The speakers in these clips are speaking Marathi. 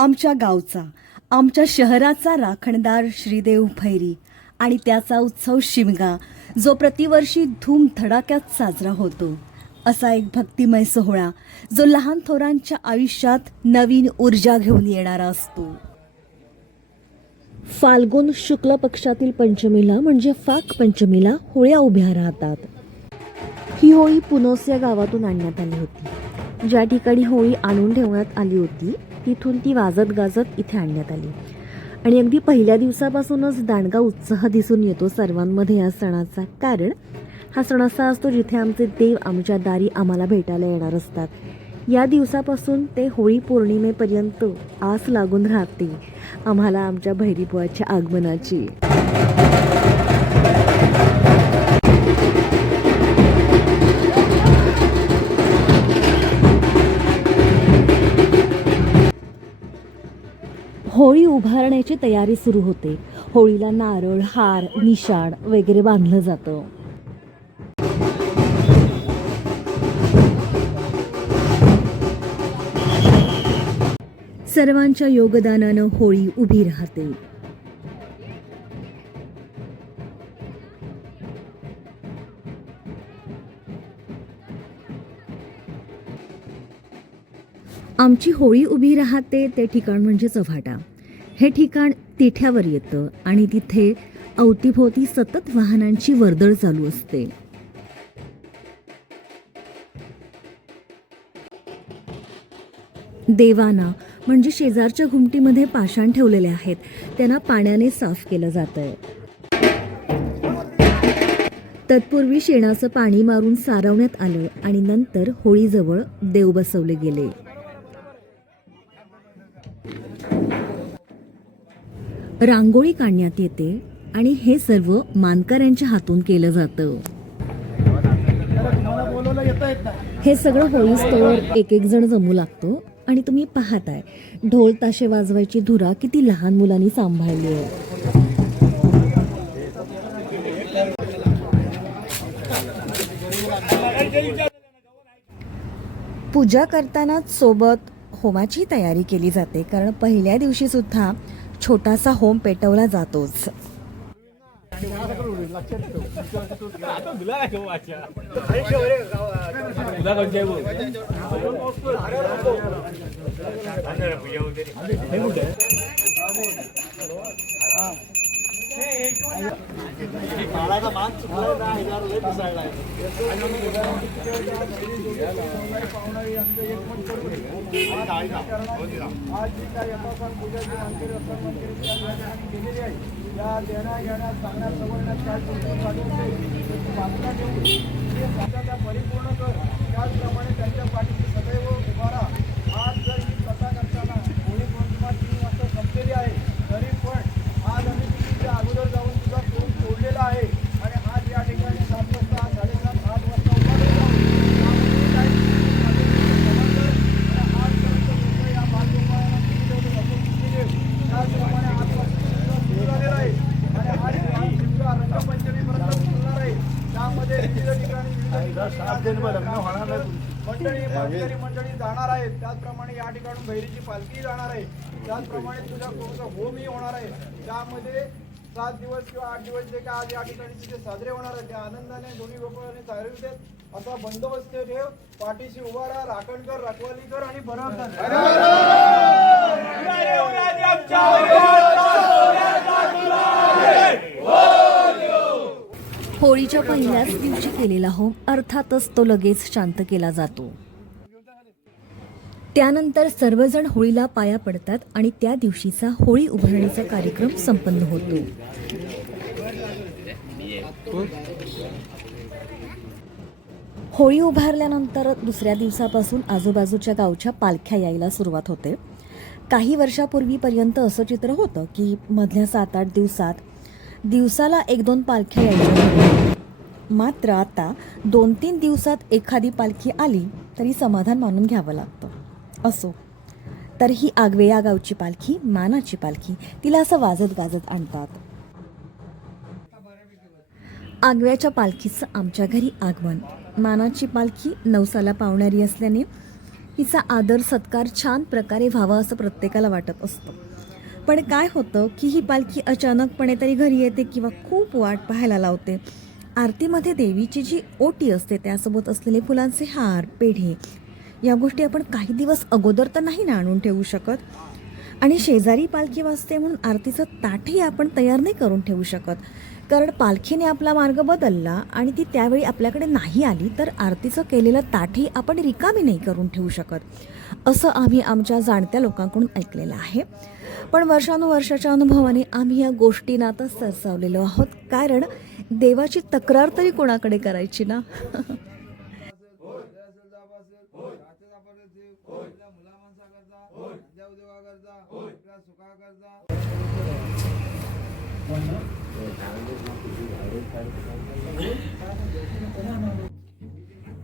आमच्या गावचा, आमच्या शहराचा राखणदार श्रीदेव भैरी आणि त्याचा उत्सव शिमगा, जो प्रतिवर्षी धूमधडाक्यात साजरा होतो. असा एक भक्तिमय सोहळा जो लहान थोरांच्या आयुष्यात नवीन ऊर्जा घेऊन येणारा असतो. फाल्गुन शुक्ल पक्षातील पंचमीला म्हणजे फाक पंचमीला होळ्या उभ्या राहतात. ही होळी पुनोस या गावातून आणण्यात आली होती. ज्या ठिकाणी होळी आणून ठेवण्यात आली होती तिथून ती वाजत गाजत इथे आणण्यात आली आणि अगदी पहिल्या दिवसापासूनच दांडगा उत्साह दिसून येतो सर्वांमध्ये या सणाचा. कारण हा सण असा असतो जिथे आमचे देव आमच्या दारी आम्हाला भेटायला येणार असतात. या दिवसापासून ते होळी पौर्णिमेपर्यंत आस लागून राहते आम्हाला आमच्या भैरीबुवाच्या आगमनाची. होळी उभारण्याची तयारी सुरू होते. होळीला नारळ, हार, निशाण वगैरे बांधलं जातं. सर्वांच्या योगदानानं होळी उभी राहते. आमची होळी उभी राहते ते ठिकाण म्हणजे चव्हाटा. हे ठिकाण तिठ्यावर येतं आणि तिथे अवतीभोवती सतत वाहनांची वर्दळ चालू असते. देवाना म्हणजे शेजारच्या घुमटीमध्ये पाषाण ठेवलेले आहेत, त्यांना पाण्याने साफ केलं जातंय. तत्पूर्वी शेणाचं पाणी मारून सारवण्यात आलं आणि नंतर होळीजवळ देव बसवले गेले. रांगोळी काढण्यात येते आणि हे सर्व मानकऱ्यांच्या हातून केलं जातं. हे सगळं होळीस्तवर एक एक जण जमू लागतो आणि तुम्ही पाहताय ढोल ताशे वाजवायची धुरा किती लहान मुलांनी सांभाळली आहे. पूजा करताना सोबत होमाची तयारी केली जाते, कारण पहिल्या दिवशी सुद्धा छोटासा होम पेटवला जातोच. परिपूर्ण कर, त्याचप्रमाणे त्यांच्या पाठीशी सदैव उभा राहा. आज जर ही कथा करताना होळी पौर्णिमा 3 वाजता संपलेली आहे, तरी पण आज आम्ही तिच्या अगोदर जाऊन तुझा तोंड तोडलेला आहे आणि आज या ठिकाणी 7 वाजता 7:30 8 वाजता उभारलेलो आजपर्यंत या बालगोपाळांना त्याचप्रमाणे 8 वाजता सुरू झालेला आहे आणि आज शिमगा रंगपंचमीपर्यंत चालणार आहे. त्यामध्ये विविध ठिकाणी मंडळी जाणार आहेत. त्याचप्रमाणे या ठिकाणून भैरीची पालखी जाणार आहे. त्याचप्रमाणे तुझ्या कोणतं होमही होणार आहे. त्यामध्ये 7 दिवस किंवा 8 दिवस जे काय आज या ठिकाणी तिथे साजरे होणार आहे, त्या आनंदाने दोन्ही गोपाळाने चालवू देत असा बंदोबस्त ठेव. पाठीशी उभा राहा, राखण कर, रखवाली कर आणि बरं कर. होळीच्या पहिल्याच दिवशी केलेला होम अर्थातच तो लगेच शांत केला जातो. त्यानंतर सर्वजण होळीला पाया पडतात आणि त्या दिवशीचा होळी उभारणीचा कार्यक्रम संपन्न होतो. होळी उभारल्यानंतर दुसऱ्या दिवसापासून आजूबाजूच्या गावच्या पालख्या यायला सुरुवात होते. काही वर्षापूर्वीपर्यंत असं चित्र होतं की मधल्या 7-8 दिवसात दिवसाला 1-2 पालख्या यायच्या. मात्र आता 2-3 दिवसात एखादी पालखी आली तरी समाधान मानून घ्यावं लागतं. असो, तर ही आगवे या गावची पालखी, मानाची पालखी, तिला असं वाजत गाजत आणतात. आगव्याच्या पालखीचं आमच्या घरी आगमन. मानाची पालखी नवसाला पावणारी असल्याने हिचा आदर सत्कार छान प्रकारे व्हावा असं प्रत्येकाला वाटत असतं. पण काय होतं की ही पालखी अचानकपणे तरी घरी येते किंवा खूप वाट पाहायला लावते. आरतीमध्ये देवीची जी ओटी असते त्यासोबत असलेले फुलांचे हार, पेढे या गोष्टी आपण काही दिवस अगोदर तर नाही ना आणून ठेवू शकत. आणि शेजारी पालखी वाजते म्हणून आरतीचं ताटही आपण तयार नाही करून ठेवू शकत. कारण पालखीने आपला मार्ग बदलला आणि ती त्यावेळी आपल्याकडे नाही आली तर आरतीचं केलेलं ताटही आपण रिकामी नाही करून ठेवू शकत, असं आम्ही आमच्या जाणत्या लोकांकडून ऐकलेलं आहे. पण वर्षानुवर्षाच्या अनुभवाने आम्ही या गोष्टींना आता सरसावलेलो आहोत. कारण देवाची तक्रार तरी कोणाकडे करायची ना.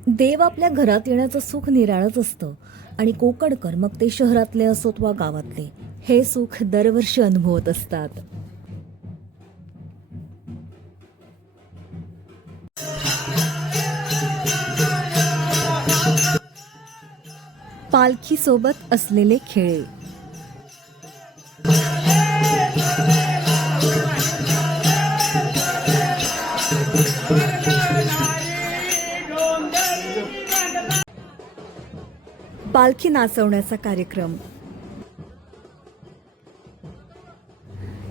देव आपल्या घरात येण्याचं सुख निराळच असतं. आणि कोकणकर मग ते शहरातले असोत वा गावातले, हे सुख दरवर्षी अनुभवत असतात. पालखी सोबत असलेले खेळ. पालखी नाचवण्याचा कार्यक्रम.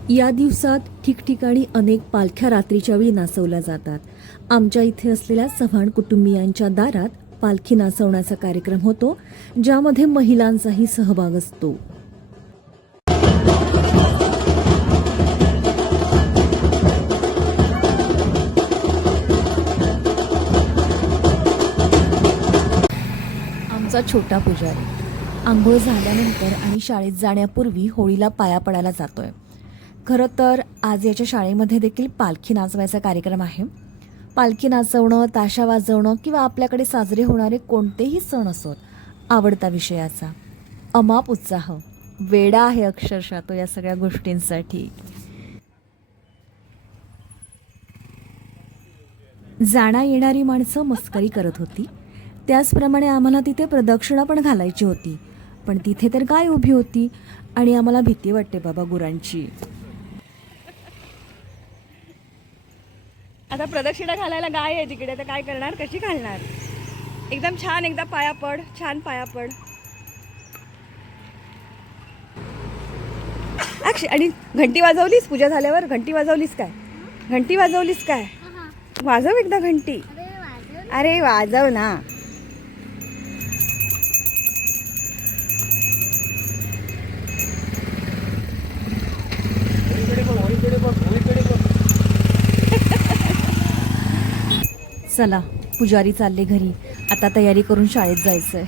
या दिवसात ठिकठिकाणी अनेक पालख्या रात्रीच्या वेळी नाचवल्या जातात. आमच्या इथे असलेल्या चव्हाण कुटुंबियांच्या दारात पालखी नाचवण्याचा कार्यक्रम होतो, ज्यामध्ये महिलांचाही सहभाग असतो. आमचा छोटा पुजारी आंघोळ झाल्यानंतर आणि शाळेत जाण्यापूर्वी होळीला पाया पडायला जातोय. खरं तर आज याच्या शाळेमध्ये देखील पालखी नाचवायचा कार्यक्रम आहे. पालखी नाचवणं, ताशा वाजवणं किंवा आपल्याकडे साजरे होणारे कोणतेही सण असोत, आवडता विषयाचा अमाप उत्साह, वेडा आहे अक्षरशः तो या सगळ्या गोष्टींसाठी. जाणा येणारी माणसं मस्करी करत होती. त्याचप्रमाणे आम्हाला तिथे प्रदक्षिणा पण घालायची होती. पण तिथे तर गाय उभी होती आणि आम्हाला भीती वाटते बाबा गुरांची. आता प्रदक्षिणा घालायला गाय आहे तिकडे, तर काय करणार, कशी घालणार. एकदम छान, एकदा पाया पड, छान पाया पड. आणि घंटी वाजवलीस पूजा झाल्यावर? घंटी वाजवलीस काय? घंटी वाजवलीस काय? वाजव एकदा घंटी. अरे वाजव ना. चला पुजारी चालले घरी, आता तयारी करून शाळेत जायचंय.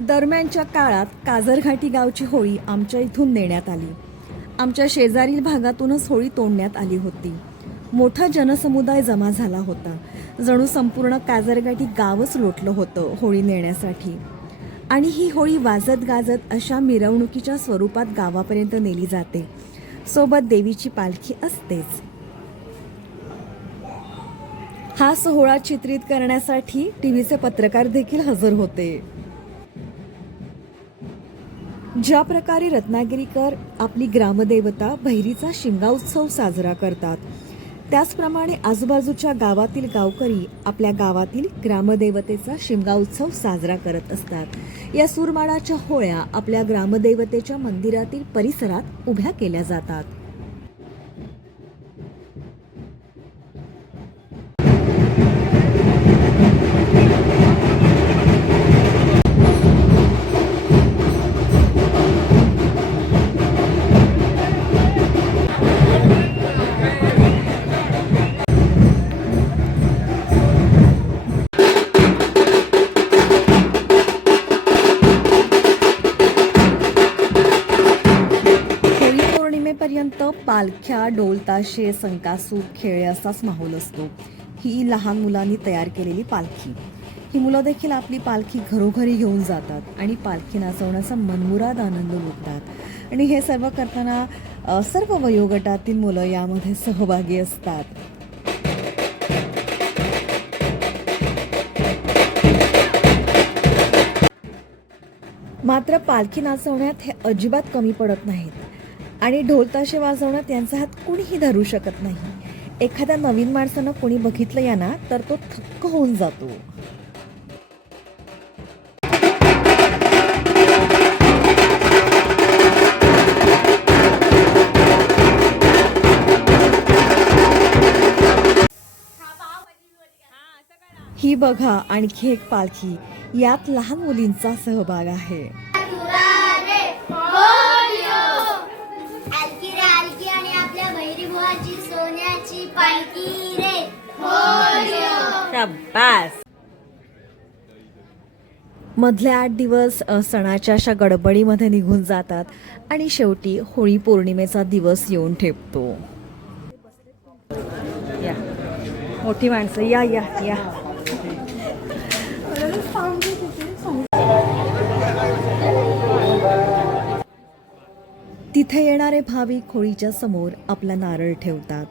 दरम्यानच्या काळात काजरघाटी गावची होळी आमच्या इथून नेण्यात आली. आमच्या शेजारील भागातूनच होळी तोडण्यात आली होती. मोठा जनसमुदाय जमा झाला होता. जणू संपूर्ण काजरघाटी गावच लोटलं होतं होळी नेण्यासाठी. आणि ही होळी वाजत गाजत अशा मिरवणुकीच्या स्वरूपात गावापर्यंत नेली जाते. सोबत देवीची पालखी असतेच. हा सोहळा चित्रित करण्यासाठी टीव्हीचे पत्रकार देखील हजर होते. ज्या प्रकारे रत्नागिरीकर आपली ग्रामदेवता भैरीचा शिमगा उत्सव साजरा करतात, त्याचप्रमाणे आजूबाजूच्या गावातील गावकरी आपल्या गावातील ग्रामदेवतेचा शिमगा उत्सव साजरा करत असतात. या सूरमाळाच्या होळ्या आपल्या ग्रामदेवतेच्या मंदिरातील परिसरात उभ्या केल्या जातात. पर्यंत पालख्या, ढोलताशे, संकासूर, खेळ असाच माहोल असतो. ही लहान मुलांनी तयार केलेली पालखी. ही मुलं देखील आपली पालखी घरोघरी घेऊन जातात आणि पालखी नाचवण्याचा मनमुराद आनंद लुटतात. आणि हे सर्व करताना सर्व वयोगटातील मुलं यामध्ये सहभागी असतात. मात्र पालखी नाचवण्यात हे अजिबात कमी पडत नाहीत आणि ढोलताशे वाजवण्यात यांचा हात कुणीही धरू शकत नाही. एखाद्या नवीन माणसानं कोणी बघितलं यांना तर तो थक्क होऊन जातो. ही बघा आणखी एक पालखी. यात लहान मुलींचा सहभाग आहे. अलकी रे अलकी आणि आपल्या भैरी बुवाची सोन्याची पालखी रे. मधले 8 दिवस सणाच्या अशा गडबडीमध्ये निघून जातात आणि शेवटी होळी पौर्णिमेचा दिवस येऊन ठेपतो. या मोठी माणसं या या या. तिथे येणारे भाविक होळीच्या समोर आपला नारळ ठेवतात.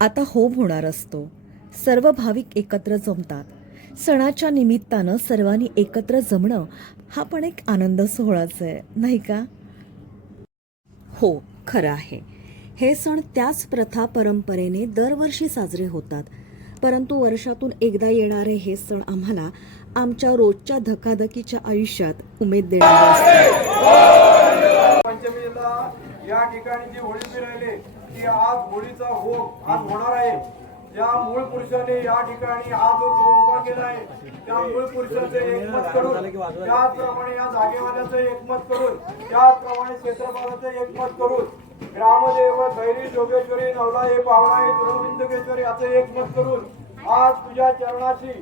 आता होम होणार असतो. सर्व भाविक एकत्र जमतात. सणाच्या निमित्तानं सर्वांनी एकत्र जमणं हा पण एक आनंद सोहळाच आहे, नाही का? हो, खरं आहे. हे सण त्याच प्रथा परंपरेने दरवर्षी साजरे होतात. परंतु वर्षातून एकदा येणारे हे सण आम्हाला आमच्या रोजच्या धकाधकीच्या आयुष्यात उमेद देणारे असतात. पंचमीला या ठिकाणी जी होळी फिरायले ती आज होळीचा होम आज होणार आहे. ज्या मूळ पुरुषाने या ठिकाणी हा जो उभा केला आहे त्या मूळ पुरुषाचे एकमत करून, त्याचप्रमाणे या जागेवाल्याचं एकमत करून, त्याचप्रमाणे क्षेत्रफळाचं एकमत करून, ग्रामदेव भैरी जोगेश्वरी नवलाई पावणाई दुर्विंदकेश्वरी याचं एकमत करून आज तुझ्या चरणाशी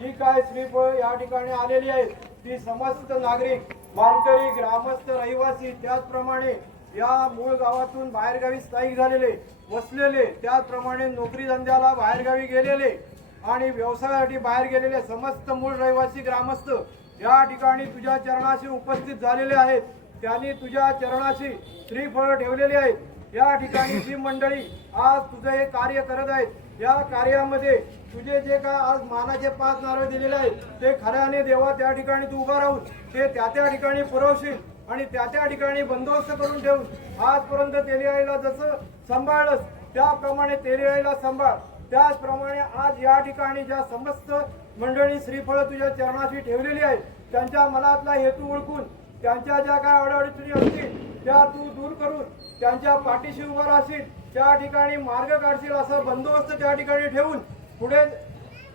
जी काय श्रीफळ या ठिकाणी आलेली आहे ती समस्त नागरिक, वारकरी, ग्रामस्थ, रहिवासी, त्याचप्रमाणे या मूळ गावातून बाहेरगावी स्थायिक झालेले, वसलेले, त्याचप्रमाणे नोकरी धंद्याला बाहेरगावी गेलेले आणि व्यवसायासाठी बाहेर गेलेले समस्त मूळ रहिवासी ग्रामस्थ या ठिकाणी तुझ्या चरणाशी उपस्थित झालेले आहेत. त्यांनी तुझ्या चरणाशी श्रीफळ ठेवलेले आहेत. या ठिकाणी जी मंडळी आज तुझं हे कार्य करत आहेत, या कार्यामध्ये तुझे जे काय आज मानाचे 5 नारळ दिलेले आहेत ते खऱ्याने देवा त्या ठिकाणी तू उभा राहून ते त्या ठिकाणी पुरवशील आणि त्या ठिकाणी बंदोबस्त करून ठेवून आजपर्यंत तेलियाईला जसं सांभाळलंस त्याप्रमाणे तेलियाईला सांभाळ. त्याचप्रमाणे आज या ठिकाणी ज्या समस्त मंडळी श्रीफळ तुझ्या चरणाशी ठेवलेली आहेत त्यांच्या मनातला हेतू ओळखून त्यांच्या ज्या काय अडचणी असतील त्या तू दूर करून त्यांच्या पाठीशी उभा राहशील, त्या ठिकाणी मार्ग काढशील, असा बंदोबस्त त्या ठिकाणी ठेवून पुढे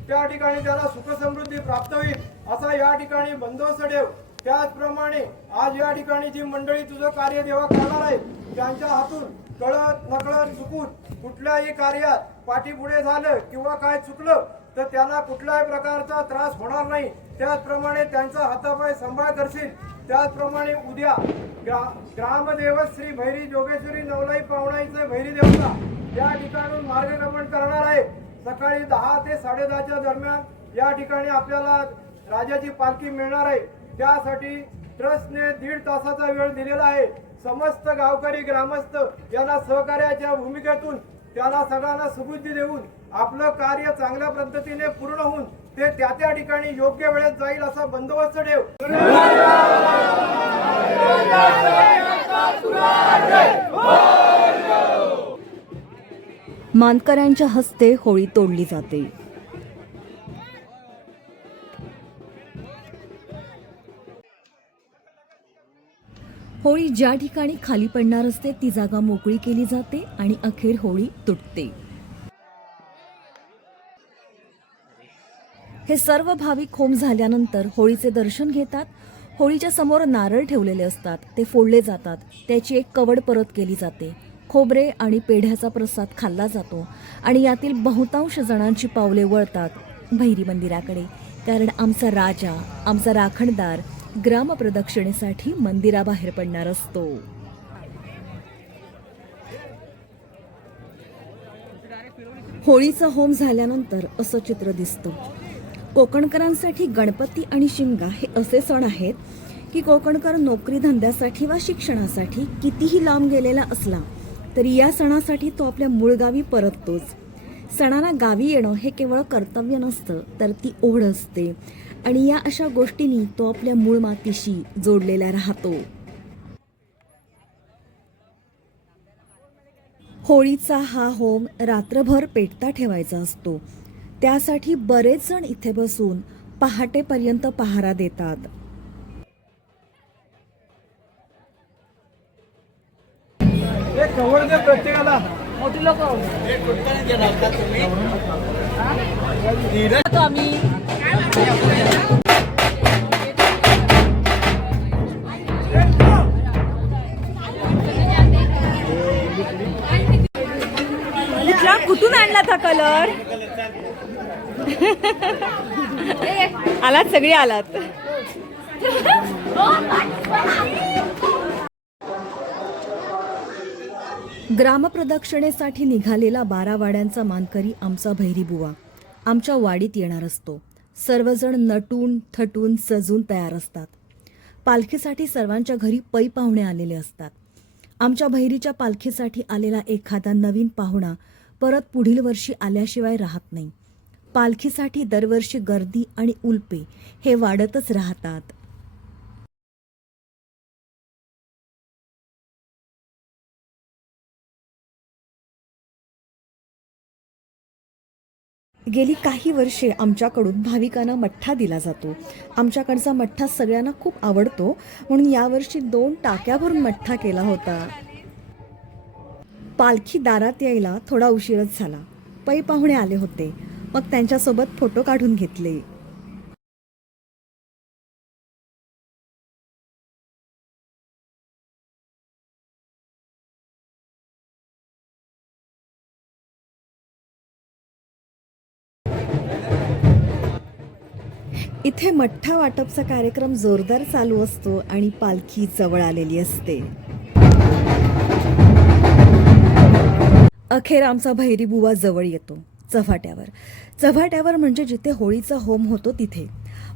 त्या ठिकाणी त्याला सुखसमृद्धी प्राप्त होईल असा या ठिकाणी बंदोबस्त ठेव. त्याचप्रमाणे आज या ठिकाणी जी मंडळी तुझं कार्य देवा करणार आहे त्यांच्या हातून कळत नकळत चुकून कुठल्याही कार्यात पाठीपुढे झालं किंवा काय चुकलं तर त्यांना कुठल्याही प्रकारचा त्रास होणार नाही. त्याचप्रमाणे त्यांचा हातापाय सांभाळ करशील. त्याचप्रमाणे उद्या ग्रामदेव श्री भैरी जोगेश्वरी नवलाई पावणाईचे भैरी देवता या ठिकाणून मार्गक्रमण करणार आहे. सकाळी 10 ते 10:30च्या दरम्यान या ठिकाणी आपल्याला राजाची पालखी मिळणार आहे. त्यासाठी ट्रस्टने 1.5 तासाचा वेळ दिलेला आहे. समस्त गावकरी ग्रामस्थ यांना सहकार्याच्या भूमिकेतून त्याला सगळ्यांना सुबुद्धी देऊन आपलं कार्य चांगल्या पद्धतीने पूर्ण होऊन ते त्या ठिकाणी योग्य वेळेत जाईल असा बंदोबस्त ठेव. मानकऱ्यांच्या हस्ते होळी तोडली जाते. होळी ज्या ठिकाणी खाली पडणार असते ती जागा मोकळी केली जाते आणि अखेर होळी तुटते. हे सर्व भाविक होम झाल्यानंतर होळीचे दर्शन घेतात. होळीच्या समोर नारळ ठेवलेले असतात, ते फोडले जातात. त्याची एक कवड परत केली जाते. खोबरे आणि पेढ्याचा प्रसाद खाल्ला जातो आणि यातील बहुतांश जणांची पावले वळतात भैरी मंदिराकडे, कारण आमचा राजा, आमचा राखणदार ग्रामप्रदक्षिणेसाठी मंदिराबाहेर पडणार असतो. होळीचा होम झाल्यानंतर असं चित्र दिसतं. कोकणकरांसाठी गणपती आणि शिमगा हे असे सण आहेत की कोकणकर नोकरी धंद्यासाठी वा शिक्षणासाठी कितीही लांब गेलेला असला तरी या सणासाठी तो आपल्या मूळ गावी परततोच. सणाला गावी येणं हे केवळ कर्तव्य नसतं, तर ती ओढ असते आणि या अशा गोष्टींनी तो आपल्या मूळ मातीशी जोडलेला राहतो. होळीचा हा होम रात्रभर पेटता ठेवायचा असतो. त्यासाठी बरेच जण इथे बसून पहाटेपर्यंत पहारा देतात. हे कवर दे प्रत्येकाला. कुठून आणला था कलर? आलात सगळे आलात. ग्रामप्रदक्षिणेसाठी निघालेला 12 वाड्यांचा मानकरी आमचा भैरीबुवा आमच्या वाडीत येणार असतो. सर्वजण नटून थटून सजून तयार असतात. पालखीसाठी सर्वांच्या घरी पै पाहुणे आलेले असतात. आमच्या भैरीच्या पालखीसाठी आलेला एखादा नवीन पाहुणा परत पुढील वर्षी आल्याशिवाय राहत नाही. पालखीसाठी दरवर्षी गर्दी आणि उल्पे हे वाढतच राहतात. गेली काही वर्षे आमच्याकडून भाविकांना मठ्ठा दिला जातो. आमच्याकडचा मठ्ठा सगळ्यांना खूप आवडतो, म्हणून यावर्षी 2 टाक्या भरून मठ्ठा केला होता. पालखी दारात यायला थोडा उशीरच झाला. पै पाहुणे आले होते, मग त्यांच्यासोबत फोटो काढून घेतले. इथे मठ्ठा वाटपचा कार्यक्रम जोरदार चालू असतो आणि पालखी जवळ आलेली असते. अखेर आमचा भैरीबुवा जवळ येतो. चव्हाट्यावर म्हणजे जिथे होळीचा होम होतो तिथे.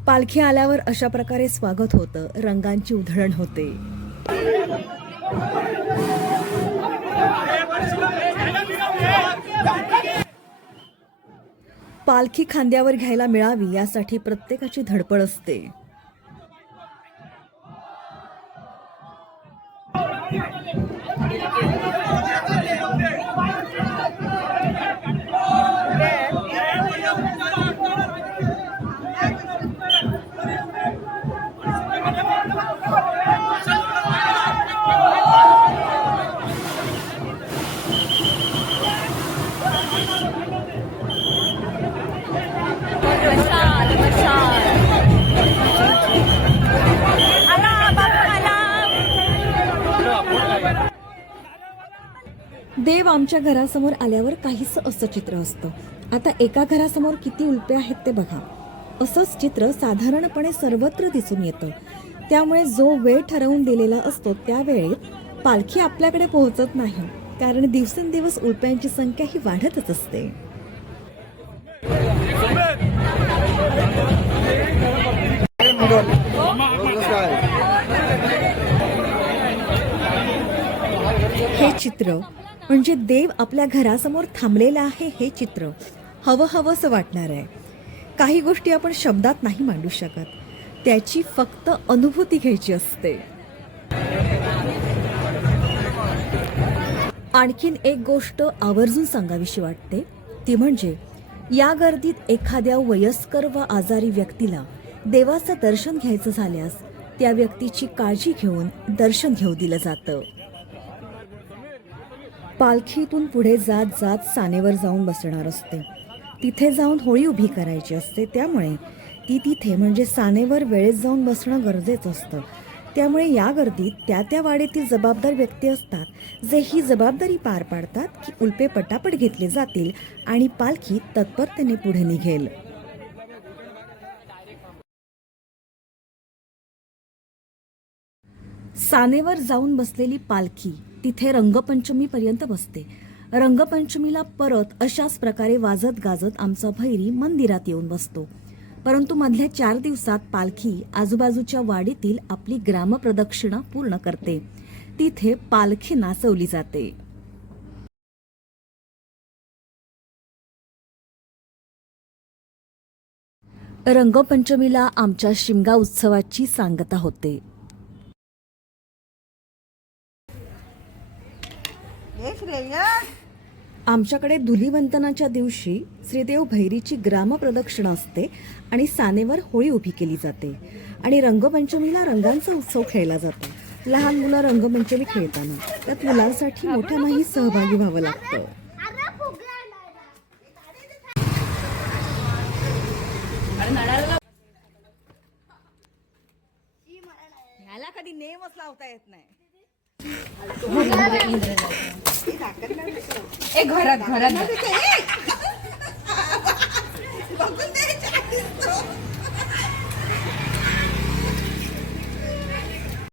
पालखी आल्यावर अशा प्रकारे स्वागत होतं. रंगांची उधळण होते. पालखी खांद्यावर घ्यायला मिळावी यासाठी प्रत्येकाची धडपड असते. देव आमच्या घरासमोर आल्यावर काहीच असं चित्र असतं. आता एका घरासमोर किती उल्पे आहेत ते बघा. असंच चित्र साधारणपणे सर्वत्र दिसून येतं. त्यामुळे जो वेळ ठरवून दिलेला असतो त्या वेळेत पालखी आपल्याकडे पोहोचत नाही, कारण दिवसेंदिवस उल्प्यांची संख्या ही वाढतच असते. हे चित्र म्हणजे देव आपल्या घरासमोर थांबलेला आहे. हे चित्र हवंसं वाटणार आहे. काही गोष्टी आपण शब्दात नाही मांडू शकत, त्याची फक्त अनुभूती घ्यायची असते. आणखीन एक गोष्ट आवर्जून सांगावीशी वाटते, ती म्हणजे या गर्दीत एखाद्या वयस्कर व आजारी व्यक्तीला देवाचं दर्शन घ्यायचं झाल्यास त्या व्यक्तीची काळजी घेऊन दर्शन घेऊ दिलं जातं. पालखीतून पुढे जात सानेवर जाऊन बसणार असते. तिथे जाऊन होळी उभी करायची असते. त्यामुळे ती तिथे म्हणजे सानेवर वेळेत जाऊन बसणं गरजेचं असतं. त्यामुळे या गर्दीत त्या वाडीतील जबाबदार व्यक्ती असतात, जे ही जबाबदारी पार पाडतात की उल्पे पटापट घेतले जातील आणि पालखी तत्परतेने पुढे निघेल. सानेवर जाऊन बसलेली पालखी तिथे रंगपंचमीपर्यंत बसते. रंगपंचमीला परत अशाच प्रकारे वाजत गाजत आमचा भैरी मंदिरात येऊन बसतो. परंतु मधल्या 4 दिवसात पालखी आजूबाजूच्या वाडीतील आपली ग्रामप्रदक्षिणा पूर्ण करते. तिथे पालखी नाचवली जाते. रंगपंचमीला आमच्या शिमगा उत्सवाची सांगता होते. आमच्याकडे धुलीवंदनाच्या दिवशी श्रीदेव भैरीची ग्रामप्रदक्षिणा असते आणि सानेवर होळी उभी केली जाते आणि रंगपंचमीला रंगांचा उत्सव खेळला जातो. लहान मुलं रंगपंचमी खेळताना त्यात मुलांसाठी मोठ्यांनाही सहभागी व्हावं लागतं. ह्याला कधी नेमच लावता येत नाही. ए घरात घरात